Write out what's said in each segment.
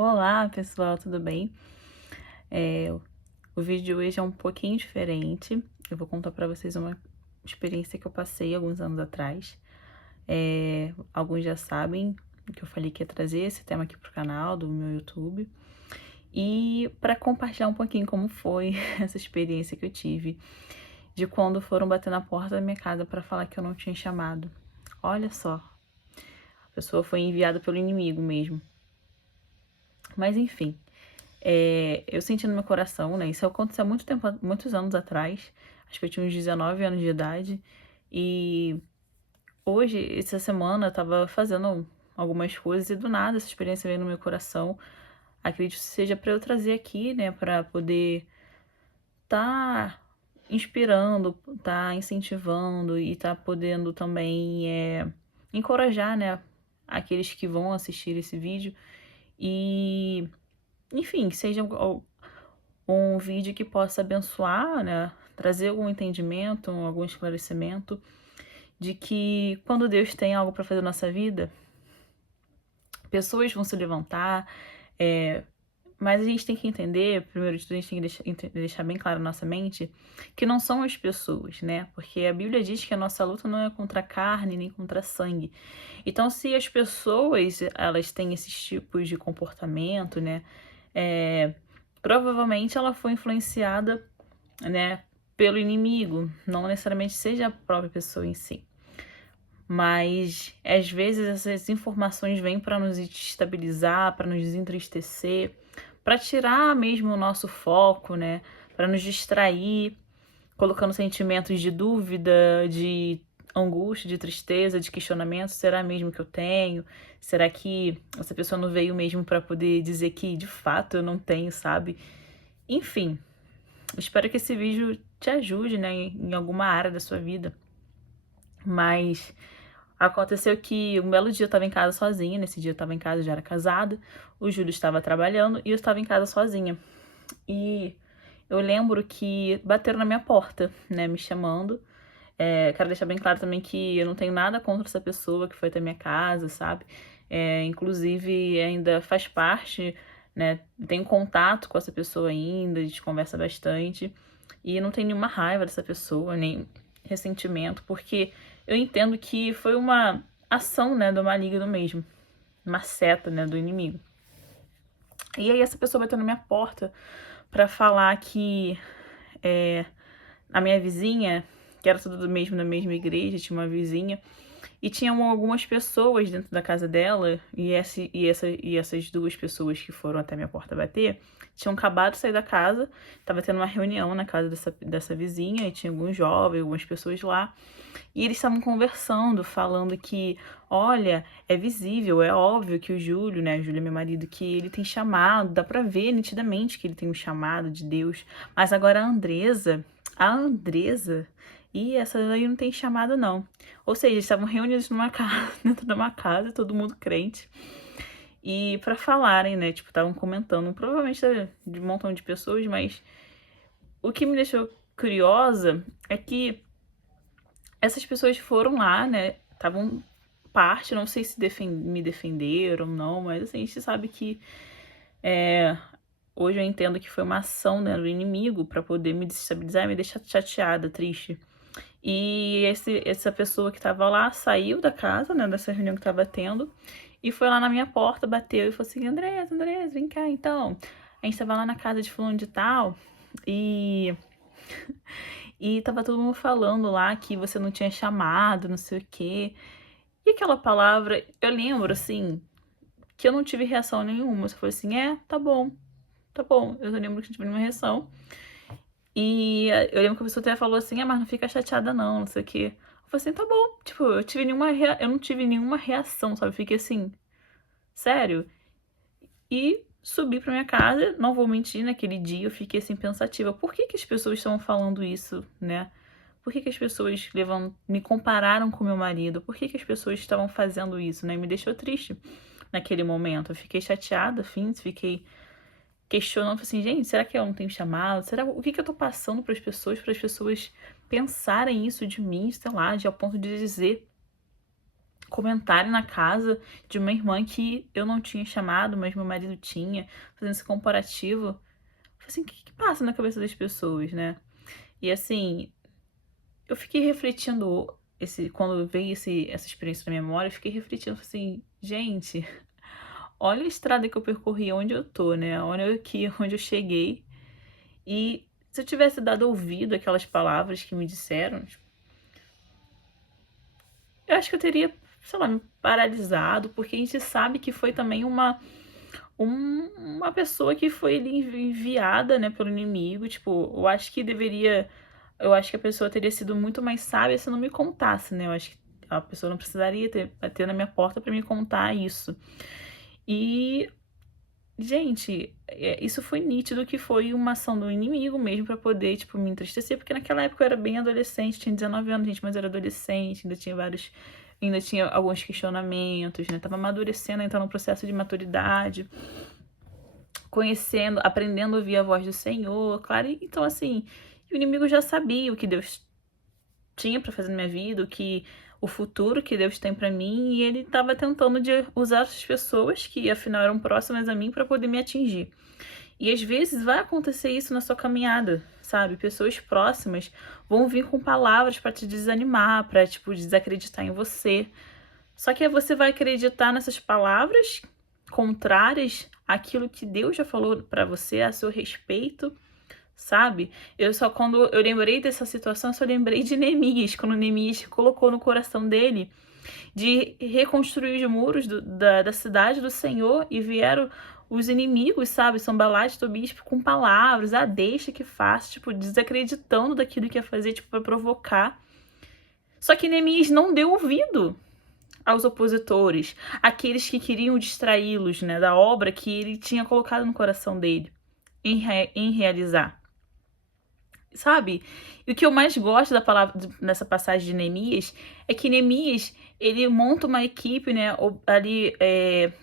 Olá, pessoal, tudo bem? É, o vídeo de hoje é um pouquinho diferente. Eu vou contar para vocês uma experiência que eu passei alguns anos atrás. Alguns já sabem que eu falei que ia trazer esse tema aqui pro canal do meu YouTube. E para compartilhar um pouquinho como foi essa experiência que eu tive de quando foram bater na porta da minha casa para falar que eu não tinha chamado. Olha só, a pessoa foi enviada pelo inimigo mesmo. Mas enfim. Eu senti no meu coração, né? Isso aconteceu há muito tempo, muitos anos atrás. Acho que eu tinha uns 19 anos de idade. E hoje, essa semana, eu tava fazendo algumas coisas e do nada essa experiência veio no meu coração. Acredito que seja para eu trazer aqui, né? Para poder tá inspirando, tá incentivando e tá podendo também encorajar, né? Aqueles que vão assistir esse vídeo. E, enfim, que seja um vídeo que possa abençoar, né? Trazer algum entendimento, algum esclarecimento de que quando Deus tem algo para fazer na nossa vida, pessoas vão se levantar, é, mas a gente tem que entender, primeiro de tudo, a gente tem que deixar bem claro na nossa mente que não são as pessoas, né? Porque a Bíblia diz que a nossa luta não é contra a carne nem contra sangue. Então, se as pessoas elas têm esses tipos de comportamento, né? Provavelmente ela foi influenciada, né, pelo inimigo, não necessariamente seja a própria pessoa em si. Mas às vezes essas informações vêm para nos desestabilizar, para nos entristecer, para tirar mesmo o nosso foco, né, para nos distrair, colocando sentimentos de dúvida, de angústia, de tristeza, de questionamento. Será mesmo que eu tenho? Será que essa pessoa não veio mesmo para poder dizer que de fato eu não tenho, sabe? Enfim, espero que esse vídeo te ajude, né, em alguma área da sua vida. Mas aconteceu que um belo dia eu estava em casa sozinha. Nesse dia eu estava em casa, já era casada. O Júlio estava trabalhando e eu estava em casa sozinha. E eu lembro que bateram na minha porta, né, me chamando. Quero deixar bem claro também que eu não tenho nada contra essa pessoa que foi até minha casa, sabe? Inclusive, ainda faz parte, né? Tenho contato com essa pessoa ainda, a gente conversa bastante. E não tenho nenhuma raiva dessa pessoa, nem ressentimento, porque eu entendo que foi uma ação, né, do maligno mesmo. Uma seta, né, do inimigo. E aí essa pessoa bateu na minha porta pra falar que a minha vizinha, que era tudo do mesmo, na mesma igreja, tinha uma vizinha, e tinham algumas pessoas dentro da casa dela, e essas duas pessoas que foram até minha porta bater, tinham acabado de sair da casa, tava tendo uma reunião na casa dessa vizinha, e tinha alguns jovens, algumas pessoas lá, e eles estavam conversando, falando que, olha, é visível, é óbvio que o Júlio, né, o Júlio é meu marido, que ele tem chamado, dá pra ver nitidamente que ele tem um chamado de Deus, mas agora a Andresa, e essa daí não tem chamada, não. Ou seja, eles estavam reunidos numa casa, dentro de uma casa, todo mundo crente. E pra falarem, né? Tipo, estavam comentando, provavelmente de um montão de pessoas, mas o que me deixou curiosa é que essas pessoas foram lá, né? Estavam parte, não sei se me defenderam ou não, mas assim, a gente sabe que hoje eu entendo que foi uma ação, né, do inimigo para poder me desestabilizar e me deixar chateada, triste. E essa pessoa que tava lá saiu da casa, né, dessa reunião que tava tendo, e foi lá na minha porta, bateu e falou assim: Andrés, Andrés, vem cá então. A gente tava lá na casa de fulano de tal, e, e tava todo mundo falando lá que você não tinha chamado, não sei o quê. E aquela palavra, eu lembro, assim, que eu não tive reação nenhuma. Eu só falei assim: tá bom, tá bom. Eu lembro que não tive nenhuma reação. E eu lembro que a pessoa até falou assim: mas não fica chateada não, não sei o quê. Eu falei assim: tá bom. Tipo, eu não tive nenhuma reação, sabe? Eu fiquei assim, sério? E subi pra minha casa, não vou mentir, naquele dia eu fiquei assim pensativa. Por que que as pessoas estão falando isso, né? Por que que as pessoas me compararam com meu marido? Por que que as pessoas estavam fazendo isso, né? Me deixou triste naquele momento. Eu fiquei chateada, fiquei questionando, assim, gente, será que eu não tenho chamado? Será o que que eu tô passando para as pessoas pensarem isso de mim, sei lá, de ao ponto de dizer comentário na casa de uma irmã que eu não tinha chamado, mas meu marido tinha, fazendo esse comparativo. Eu falei assim, o que passa na cabeça das pessoas, né? E assim, eu fiquei refletindo, quando veio essa experiência na minha memória, eu fiquei refletindo assim, gente, olha a estrada que eu percorri, onde eu tô, né? Onde eu cheguei. E se eu tivesse dado ouvido àquelas palavras que me disseram, tipo, eu acho que eu teria, sei lá, me paralisado, porque a gente sabe que foi também uma pessoa que foi ali enviada, né, pelo inimigo. Tipo, eu acho que a pessoa teria sido muito mais sábia se não me contasse, né? Eu acho que a pessoa não precisaria bater na minha porta para me contar isso. E, gente, isso foi nítido que foi uma ação do inimigo mesmo para poder, tipo, me entristecer, porque naquela época eu era bem adolescente, tinha 19 anos, gente, mas eu era adolescente, ainda tinha alguns questionamentos, né? Tava amadurecendo, então no processo de maturidade, conhecendo, aprendendo a ouvir a voz do Senhor, claro. Então, assim, o inimigo já sabia o que Deus tinha para fazer na minha vida, o futuro que Deus tem para mim, e ele estava tentando de usar as pessoas que afinal eram próximas a mim para poder me atingir. E às vezes vai acontecer isso na sua caminhada, sabe? Pessoas próximas vão vir com palavras para te desanimar, para tipo desacreditar em você. Só que você vai acreditar nessas palavras contrárias àquilo que Deus já falou para você a seu respeito, sabe? Quando eu lembrei dessa situação, eu só lembrei de Neemias, quando Neemias colocou no coração dele de reconstruir os muros da cidade do Senhor, e vieram os inimigos, sabe? Sanbalate e Tobias com palavras, deixa que faça, tipo, desacreditando daquilo que ia fazer, tipo, para provocar. Só que Neemias não deu ouvido aos opositores, aqueles que queriam distraí-los, né, da obra que ele tinha colocado no coração dele em realizar. Sabe? E o que eu mais gosto da palavra nessa passagem de Neemias é que Neemias, ele monta uma equipe, né, ali,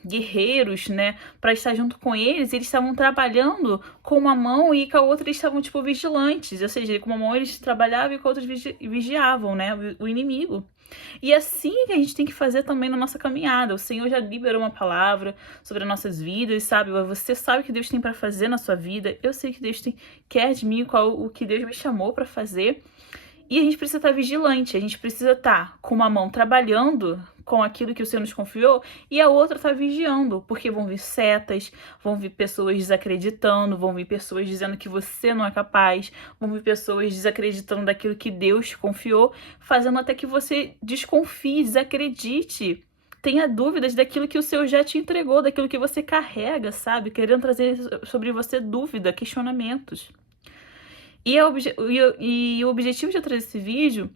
guerreiros, né, para estar junto com eles. Eles estavam trabalhando com uma mão e com a outra eles estavam, tipo, vigilantes. Ou seja, com uma mão eles trabalhavam e com a outra vigiavam, né, o inimigo. E assim que a gente tem que fazer também na nossa caminhada. O Senhor já liberou uma palavra sobre as nossas vidas, sabe? Você sabe o que Deus tem para fazer na sua vida. Eu sei que Deus quer de mim, o que Deus me chamou para fazer. E a gente precisa estar vigilante, a gente precisa estar com uma mão trabalhando com aquilo que o Senhor nos confiou e a outra está vigiando, porque vão vir setas, vão vir pessoas desacreditando, vão vir pessoas dizendo que você não é capaz, vão vir pessoas desacreditando daquilo que Deus confiou, fazendo até que você desconfie, desacredite, tenha dúvidas daquilo que o Senhor já te entregou, daquilo que você carrega, sabe? Querendo trazer sobre você dúvida, questionamentos. E o objetivo de trazer esse vídeo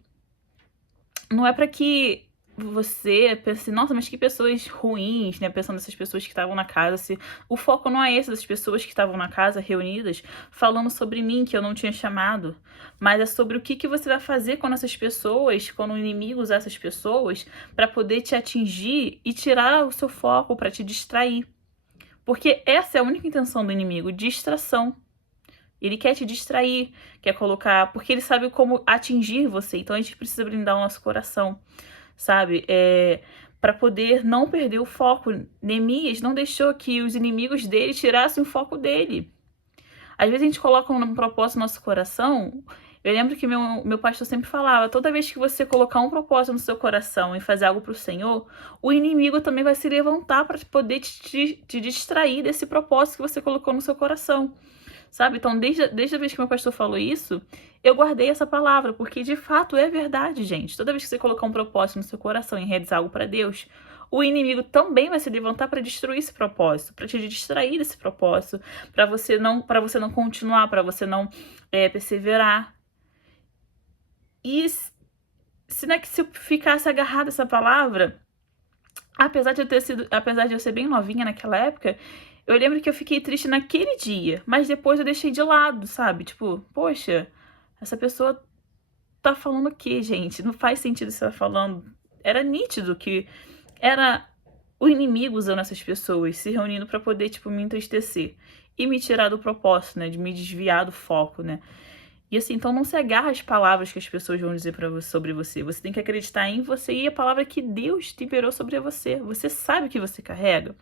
não é para que você pense, nossa, mas que pessoas ruins, né? Pensando nessas pessoas que estavam na casa. O foco não é esse das pessoas que estavam na casa reunidas falando sobre mim, que eu não tinha chamado, mas é sobre o que você vai fazer com essas pessoas, quando o inimigo usar essas pessoas para poder te atingir e tirar o seu foco, para te distrair. Porque essa é a única intenção do inimigo, distração. Ele quer te distrair, quer colocar, porque ele sabe como atingir você. Então a gente precisa blindar o nosso coração, sabe? Para poder não perder o foco. Neemias não deixou que os inimigos dele tirassem o foco dele. Às vezes a gente coloca um propósito no nosso coração. Eu lembro que meu pastor sempre falava, toda vez que você colocar um propósito no seu coração e fazer algo para o Senhor, o inimigo também vai se levantar para poder te distrair desse propósito que você colocou no seu coração. Sabe? Então, desde a vez que meu pastor falou isso, eu guardei essa palavra, porque de fato é verdade, gente. Toda vez que você colocar um propósito no seu coração e realizar algo para Deus, o inimigo também vai se levantar para destruir esse propósito, para te distrair desse propósito, para você não continuar, para você não perseverar. E se eu ficasse agarrada a essa palavra, apesar de eu ser bem novinha naquela época, eu lembro que eu fiquei triste naquele dia, mas depois eu deixei de lado, sabe? Tipo, poxa, essa pessoa tá falando o quê, gente? Não faz sentido você tá falando. Era nítido que era o inimigo usando essas pessoas, se reunindo para poder, tipo, me entristecer e me tirar do propósito, né? De me desviar do foco, né? E assim, então não se agarra às palavras que as pessoas vão dizer sobre você. Você tem que acreditar em você e a palavra que Deus liberou sobre você. Você sabe o que você carrega.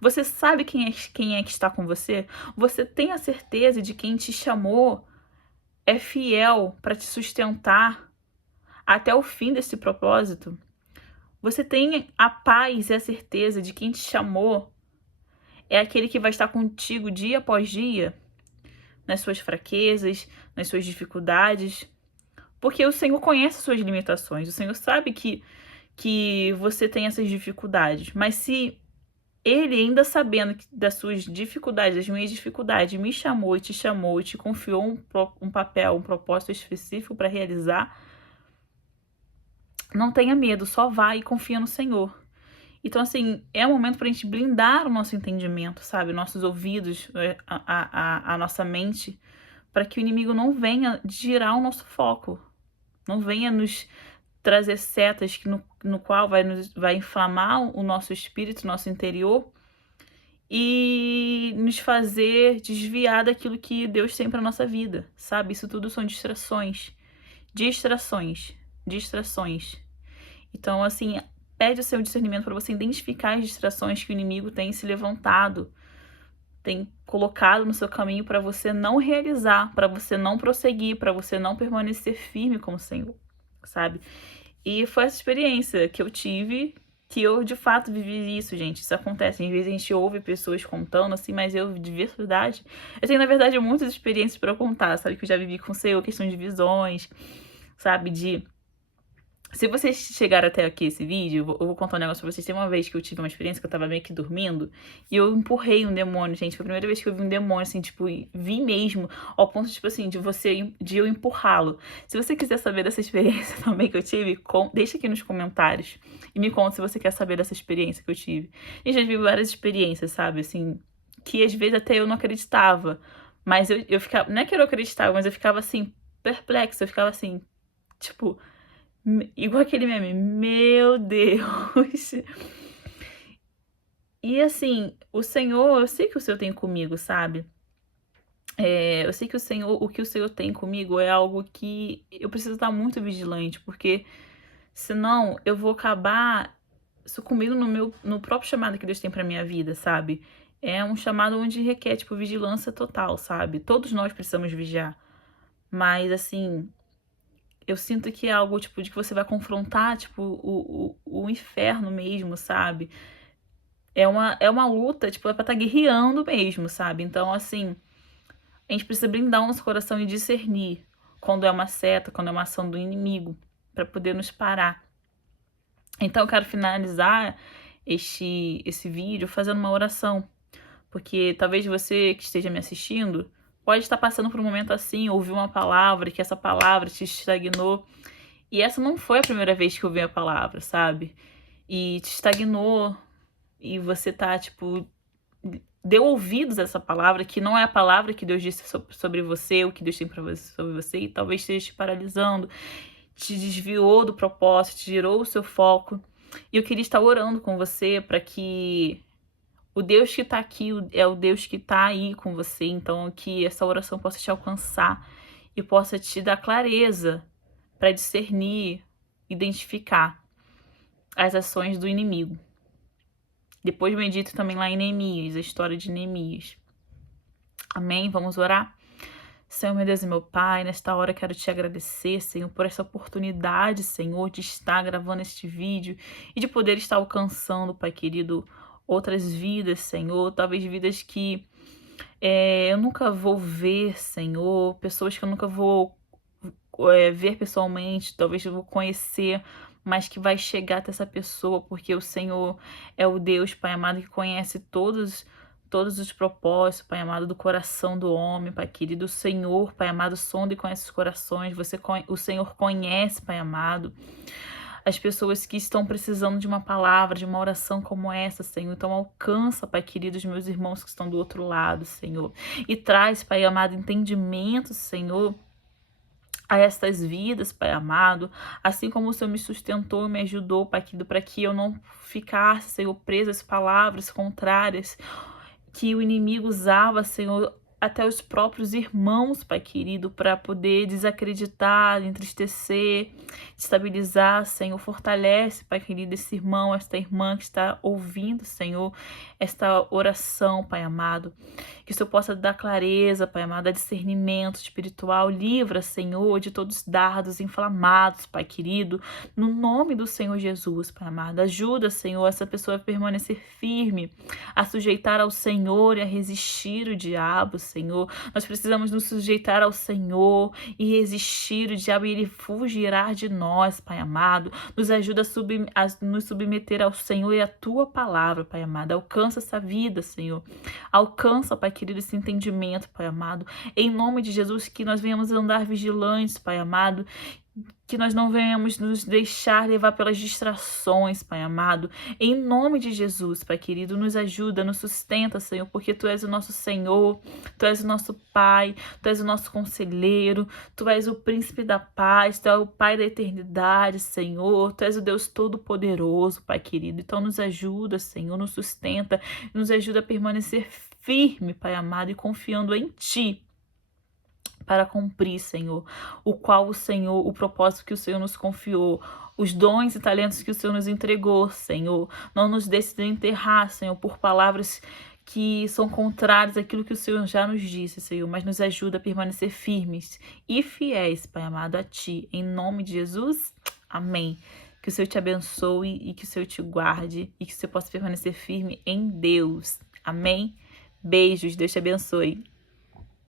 Você sabe quem é que está com você. Você tem a certeza de quem te chamou é fiel para te sustentar até o fim desse propósito. Você tem a paz e a certeza de quem te chamou é aquele que vai estar contigo dia após dia, nas suas fraquezas, nas suas dificuldades, porque o Senhor conhece as suas limitações, o Senhor sabe que você tem essas dificuldades, mas se Ele, ainda sabendo das suas dificuldades, das minhas dificuldades, me chamou e te confiou um papel, um propósito específico para realizar, não tenha medo, só vai e confia no Senhor. Então, assim, é um momento pra gente blindar o nosso entendimento, sabe? Nossos ouvidos, a nossa mente, para que o inimigo não venha girar o nosso foco, não venha nos trazer setas no qual vai inflamar o nosso espírito, o nosso interior e nos fazer desviar daquilo que Deus tem para nossa vida, sabe? Isso tudo são distrações. Distrações. Distrações. Então, assim, pede o seu discernimento para você identificar as distrações que o inimigo tem se levantado, tem colocado no seu caminho para você não realizar, para você não prosseguir, para você não permanecer firme com o Senhor, sabe? E foi essa experiência que eu tive, que eu de fato vivi isso, gente. Isso acontece. Às vezes a gente ouve pessoas contando, assim, mas eu, de verdade, eu tenho, na verdade, muitas experiências para contar, sabe? Que eu já vivi com o Senhor, questão de visões, sabe? Se vocês chegaram até aqui esse vídeo, eu vou contar um negócio pra vocês. Tem uma vez que eu tive uma experiência que eu tava meio que dormindo e eu empurrei um demônio, gente. Foi a primeira vez que eu vi um demônio, assim, tipo, vi mesmo, ao ponto, tipo assim, de eu empurrá-lo. Se você quiser saber dessa experiência também que eu tive, deixa aqui nos comentários e me conta se você quer saber dessa experiência que eu tive. E já vi várias experiências, sabe, assim, que às vezes até eu não acreditava. Mas eu ficava, não é que eu não acreditava, mas eu ficava assim, perplexa, eu ficava assim, tipo, igual aquele meme, meu Deus. E assim, o Senhor, eu sei que o Senhor tem comigo, sabe? Eu sei que o que o Senhor tem comigo é algo que eu preciso estar muito vigilante, porque senão eu vou acabar sucumbindo no próprio chamado que Deus tem pra minha vida, sabe? É um chamado onde requer, tipo, vigilância total, sabe? Todos nós precisamos vigiar. Mas, assim, eu sinto que é algo, tipo, de que você vai confrontar, tipo, o inferno mesmo, sabe? É uma luta, tipo, é pra estar guerreando mesmo, sabe? Então, assim, a gente precisa blindar o nosso coração e discernir quando é uma seta, quando é uma ação do inimigo, pra poder nos parar. Então, eu quero finalizar esse vídeo fazendo uma oração, porque talvez você que esteja me assistindo pode estar passando por um momento assim, ouvir uma palavra, que essa palavra te estagnou. E essa não foi a primeira vez que eu ouvi a palavra, sabe? E te estagnou, e você tá, tipo, deu ouvidos a essa palavra, que não é a palavra que Deus disse sobre você, o que Deus tem pra você, sobre você, e talvez esteja te paralisando, te desviou do propósito, te tirou o seu foco. E eu queria estar orando com você para que o Deus que tá aqui é o Deus que tá aí com você, então que essa oração possa te alcançar e possa te dar clareza para discernir, identificar as ações do inimigo. Depois medito também lá em Neemias, a história de Neemias. Amém? Vamos orar? Senhor, meu Deus e meu Pai, nesta hora quero te agradecer, Senhor, por essa oportunidade, Senhor, de estar gravando este vídeo e de poder estar alcançando, Pai querido, outras vidas, Senhor, talvez vidas que eu nunca vou ver, Senhor, pessoas que eu nunca vou ver pessoalmente, talvez eu vou conhecer, mas que vai chegar até essa pessoa, porque o Senhor é o Deus, Pai amado, que conhece todos os propósitos, Pai amado, do coração do homem, Pai querido. O Senhor, Pai amado, sonda e conhece os corações. O Senhor conhece, Pai amado, as pessoas que estão precisando de uma palavra, de uma oração como essa, Senhor. Então alcança, Pai querido, os meus irmãos que estão do outro lado, Senhor. E traz, Pai amado, entendimento, Senhor, a estas vidas, Pai amado, assim como o Senhor me sustentou e me ajudou, Pai querido, para que eu não ficasse, Senhor, presa às palavras contrárias que o inimigo usava, Senhor, até os próprios irmãos, Pai querido, para poder desacreditar, entristecer, estabilizar, Senhor. Fortalece, Pai querido, esse irmão, esta irmã que está ouvindo, Senhor, esta oração, Pai amado. Que o Senhor possa dar clareza, Pai amado, dar discernimento espiritual. Livra, Senhor, de todos os dardos inflamados, Pai querido, no nome do Senhor Jesus, Pai amado. Ajuda, Senhor, essa pessoa a permanecer firme, a sujeitar ao Senhor e a resistir o diabo, Senhor. Nós precisamos nos sujeitar ao Senhor e resistir o diabo e ele fugirá de nós, Pai amado. Nos ajuda a nos submeter ao Senhor e à Tua palavra, Pai amado. Alcança essa vida, Senhor. Alcança, Pai querido, esse entendimento, Pai amado. Em nome de Jesus, que nós venhamos andar vigilantes, Pai amado. Que nós não venhamos nos deixar levar pelas distrações, Pai amado. Em nome de Jesus, Pai querido, nos ajuda, nos sustenta, Senhor, porque Tu és o nosso Senhor, Tu és o nosso Pai, Tu és o nosso conselheiro, Tu és o príncipe da paz, Tu és o Pai da eternidade, Senhor, Tu és o Deus todo-poderoso, Pai querido. Então nos ajuda, Senhor, nos sustenta, nos ajuda a permanecer firme, Pai amado, e confiando em Ti, para cumprir, Senhor, o propósito que o Senhor nos confiou, os dons e talentos que o Senhor nos entregou, Senhor. Não nos deixe enterrar, Senhor, por palavras que são contrárias àquilo que o Senhor já nos disse, Senhor, mas nos ajuda a permanecer firmes e fiéis, Pai amado, a Ti. Em nome de Jesus, amém. Que o Senhor te abençoe e que o Senhor te guarde e que você possa permanecer firme em Deus. Amém? Beijos, Deus te abençoe.